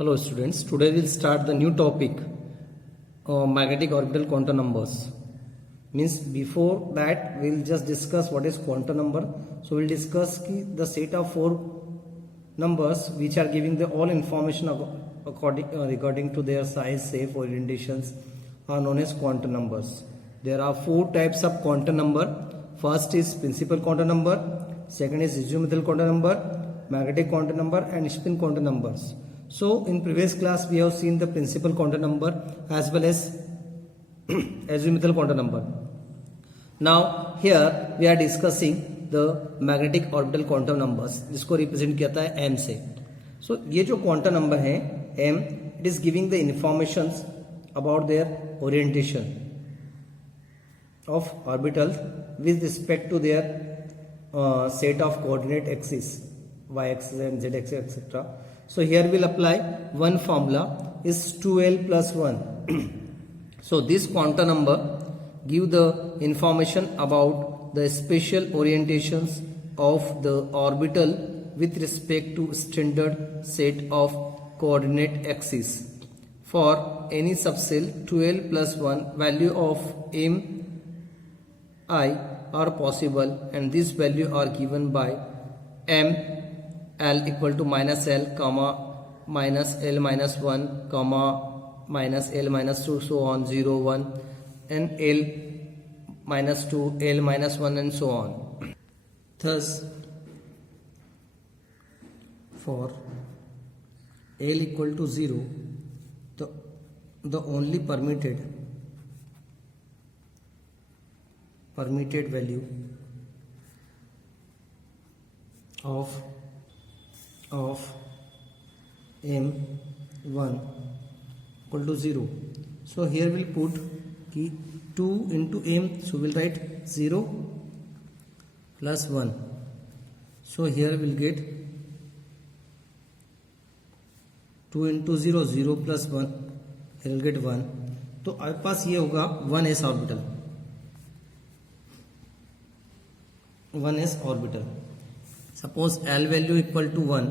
Hello students, today we'll start the new topic magnetic orbital quantum numbers. Means before that we'll just discuss what is quantum number. So we'll discuss the set of four numbers which are giving the all information regarding to their size, shape, orientations are known as quantum numbers. There are four types of quantum number. First is principal quantum number, second is azimuthal quantum number, magnetic quantum number and spin quantum numbers. So in previous class we have seen the principal quantum number as well as azimuthal quantum number. Now here we are discussing the magnetic orbital quantum numbers, जिसको represent किया था m से. So ये जो quantum number है m, it is giving the informations about their orientation of orbitals with respect to their set of coordinate axes, y axis and z axis, etc. So here we'll apply one formula is 2l plus 1. So this quantum number give the information about the spatial orientations of the orbital with respect to standard set of coordinate axes. For any subcell 2l plus 1 value of m I are possible and this value are given by m L equal to minus L comma minus L minus 1 comma minus L minus 2 so on 0 1 and L minus 2 L minus 1 and so on. Thus for L equal to 0 the only permitted value of m1 equal to 0. So here we'll put key 2 into m, so we'll write 0 plus 1. So here we'll get 2 into 0 0 plus 1, here we'll get 1. तो आपके पास ये होगा 1s orbital, 1s orbital. Suppose L value equal to 1,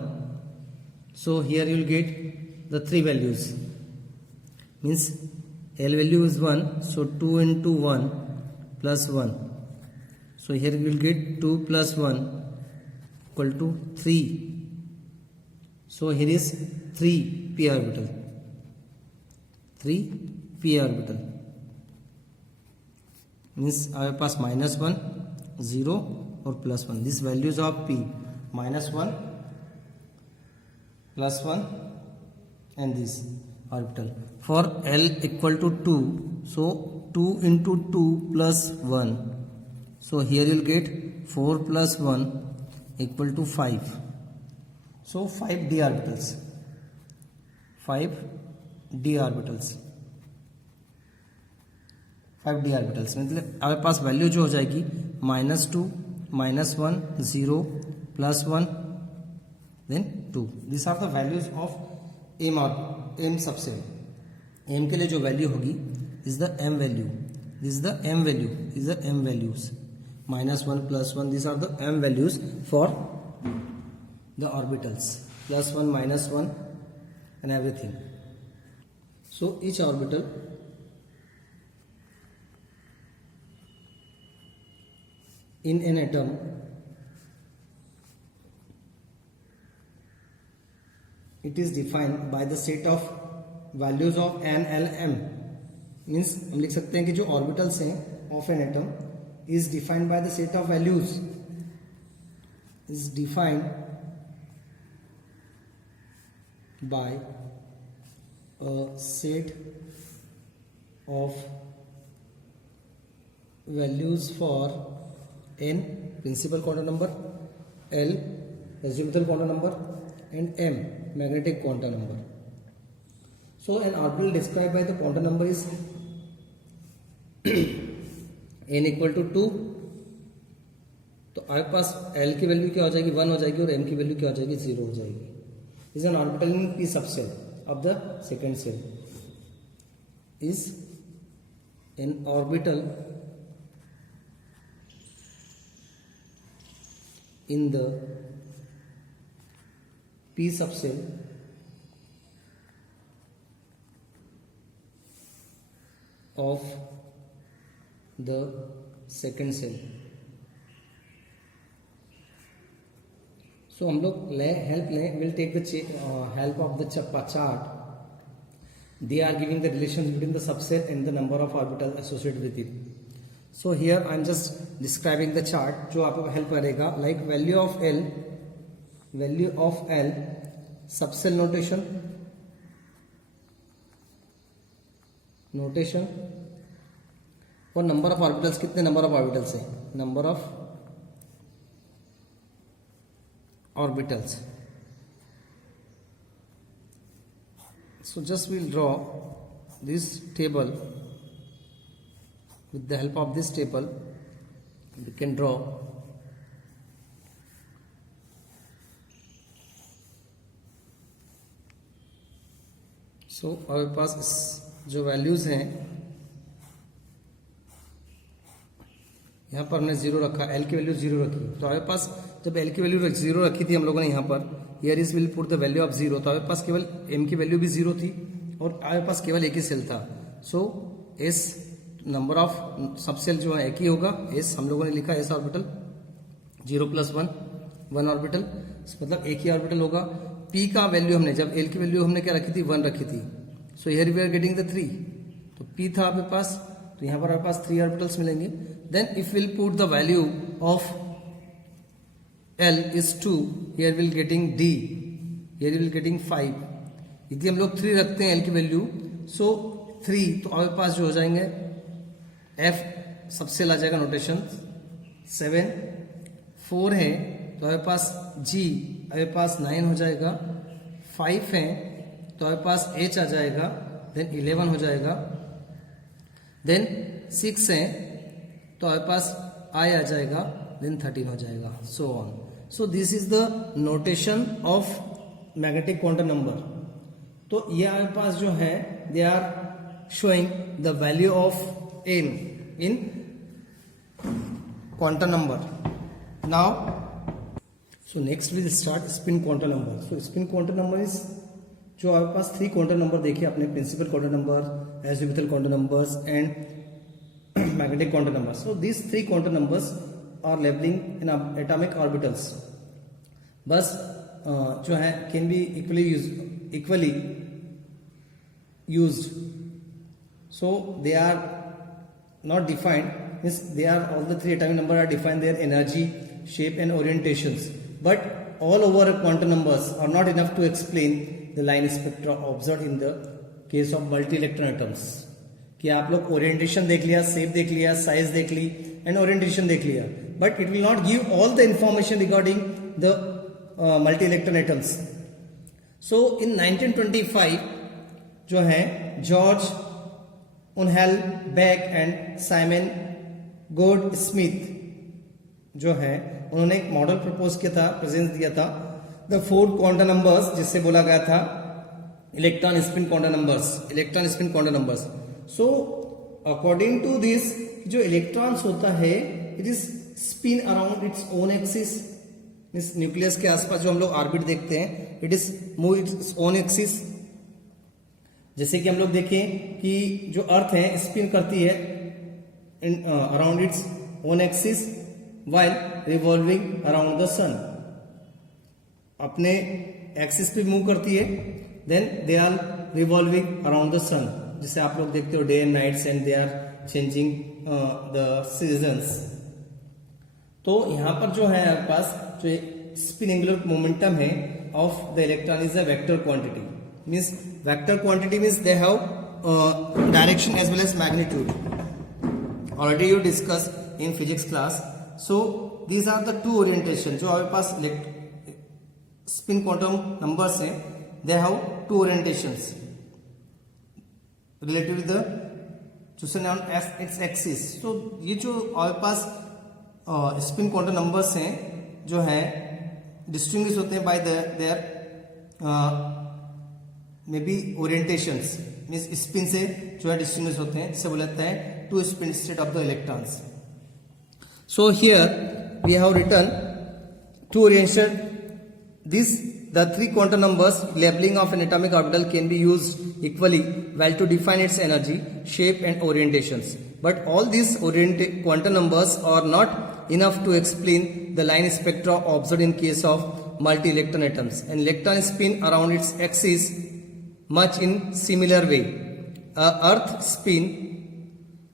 so here you will get the three values. Means L value is 1, so 2 into 1 plus 1. So here you will get 2 plus 1 equal to 3. So here is 3 p orbital. 3 p orbital. Means our pass minus 1, 0 or plus 1. These values of p minus 1, plus 1 and this orbital. For L equal to 2, so 2 into 2 plus 1. So here you will get 4 plus 1 equal to 5. So 5 d orbitals. 5 d orbitals. 5 d orbitals. मतलब हमारे पास value जो हो जाएगी -2, -1, 0, plus 1, then 2. These are the values of m subcell. m के लिए जो value होगी is the m value. This is the m value. These are m values. -1, +1. These are the m values for the orbitals. +1, -1, and everything. So each orbital in an atom it is defined by the set of values of n, l, m. Means हम लिख सकते हैं कि जो orbitals हैं of an atom is defined by the set of values, is defined by a set of values for n principal quantum number, l azimuthal quantum number and m magnetic quantum number. So an orbital described by the quantum number is n equal to 2. तो आपके पास l की value क्या हो जाएगी 1 हो जाएगी और m की वैल्यू क्या हो जाएगी 0 हो जाएगी. Is an orbital in p subcell of the second cell. Is an orbital in the p subcell of the second cell. So हम लोग help will take the help of the chart. They are giving the relations between the subset and the number of orbitals associated with it. So here I am just describing the chart जो आपको help करेगा, like value of L subcell notation और number of orbitals, कितने number of orbitals है, number of orbitals. So just we'll draw this table. With the help of this table we can draw so हमारे पास जो values हैं यहाँ पर हमने जीरो रखा, एल की वैल्यू जीरो रखी, तो हमारे पास जब एल की वैल्यू जीरो रखी थी हम लोगों ने यहाँ पर here is will put the value of zero, तो हमारे पास केवल एम की वैल्यू भी जीरो थी और हमारे पास केवल एक ही सेल था. सो एस नंबर ऑफ सबसेल जो है एक ही होगा, एस हम लोगों ने लिखा एस ऑर्बिटल 0+1 ऑर्बिटल, मतलब एक ही ऑर्बिटल होगा. पी का वैल्यू हमने जब एल की वैल्यू हमने क्या रखी थी 1 रखी थी, so here we are getting the 3, तो पी था आपके पास, तो यहाँ पर आपके पास 3 ऑर्बिटल्स मिलेंगे. Then if will put the value of L is 2, here will getting D, here will getting 5. यदि हम लोग 3 रखते हैं एल की वैल्यू, सो 3 तो आपके पास जो हो जाएंगे एफ सबसे ला जाएगा नोटेशन 7, 4 है तो हमारे पास जी हमारे पास 9 हो जाएगा, 5 है तो हमारे पास एच आ जाएगा, देन 11 हो जाएगा, देन 6 है तो हमारे पास आई आ जाएगा, देन 13 हो जाएगा, so on. So this is the notation of magnetic quantum number. तो ये हमारे पास जो है they are showing the value of m in quantum number. Now so next we'll start spin quantum number. So spin quantum number is जो आपके पास 3 quantum number देखिए आपने, principal quantum number, azimuthal quantum numbers and magnetic quantum number. So this 3 quantum numbers are levelling in atomic orbitals. बस जो है can be equally used. So they are not defined, means they are all the 3 atomic number are defined their energy, shape and orientations, but all over quantum numbers are not enough to explain the line spectra observed in the case of multi electron atoms. कि आप लोग orientation देख लिया, shape देख लिया, size देख ली and orientation देख लिया, but it will not give all the information regarding the multi electron atoms. So in 1925 जो है George Uhlenbeck and Simon Goudsmit जो है उन्होंने एक मॉडल प्रपोज किया था, प्रेजेंस दिया था, द 4 क्वांटम नंबर्स, जिससे बोला गया था electron spin quantum numbers. So according to this जो इलेक्ट्रॉन्स होता है it is spin around its own axis, means nucleus के आसपास जो हम लोग ऑर्बिट देखते हैं it is move its own axis. जैसे कि हम लोग देखें कि जो अर्थ है स्पिन करती है around its own axis while revolving around the sun, अपने एक्सिस पे मूव करती है, then they are revolving around the sun. जिसे आप लोग देखते हो day and nights and they are changing the seasons. तो यहां पर जो है आपके पास जो स्पिन एंगुलर मोमेंटम है of the electron is a vector quantity. Means vector quantity means they have direction as well as magnitude. Already you discussed in physics class. So these are the 2 orientation जो हमारे पास spin quantum numbers हैं, they have 2 orientations related with the chosen on its axis. So ये जो हमारे पास spin quantum numbers हैं जो है distinguish होते हैं by their may be orientations, means spin से जो है डिस्टिंग्विश होते हैं, जिसे बोला जाता है 2 spin state of the electrons. So here we have written 2 orientation. This the three quantum numbers labeling of an atomic orbital can be used equally well to define its energy, shape and orientations. But all these quantum numbers are not enough to explain the line spectra observed in case of multi-electron atoms. An electron spin around its axis much in similar way. Earth spin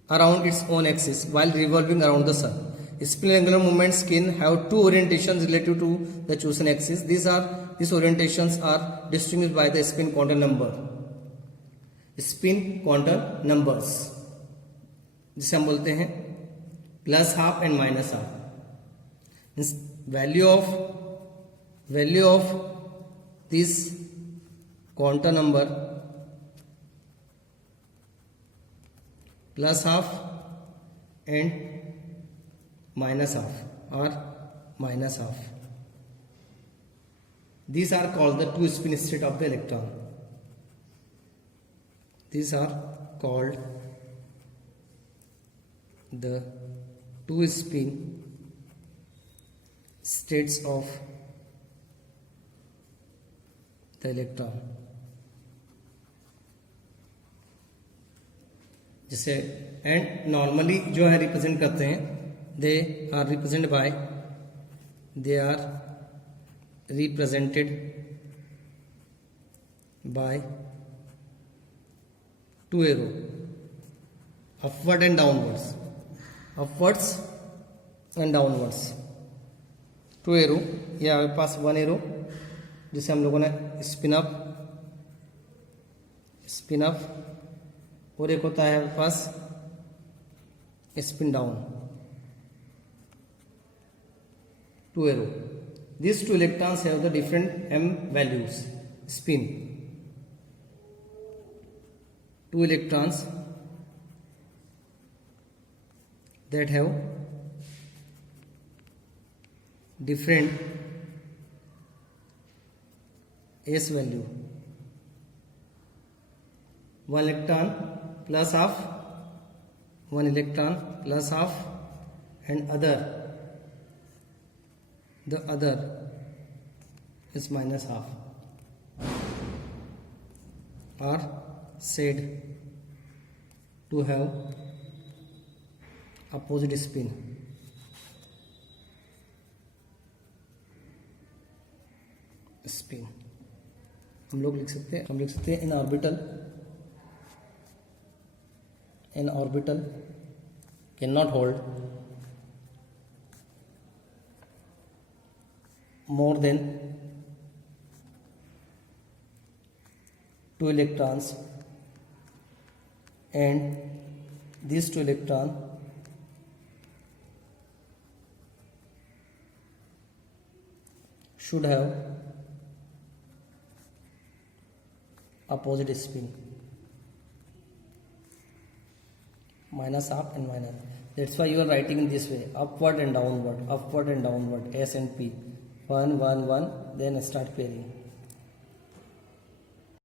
around its own axis while revolving around the sun. Spin angular moments can have two orientations relative to the chosen axis. These orientations are distinguished by the spin quantum number. Spin quantum numbers जिसे हम बोलते हैं plus half and minus half. Value of this quantum number plus half and minus half or minus half. These are called the two spin state of the electron. These are called the two spin states of the electron. जैसे and normally जो है represent करते हैं they are represented by two arrow, upward and downwards, two arrow. ये हमारे पास one arrow जिसे हम लोगों ने स्पिन अप और एक होता है हमारे पास spin down. Two arrow. These two electrons have the different m values. Spin. Two electrons that have different s value. One electron plus half, and the other is minus half, are said to have opposite spin. हम लिख सकते हैं in orbital cannot hold more than two electrons, and these two electrons should have opposite spin, minus half and minus. That's why you are writing in this way, upward and downward, S and P. 1 1 1, then start pairing.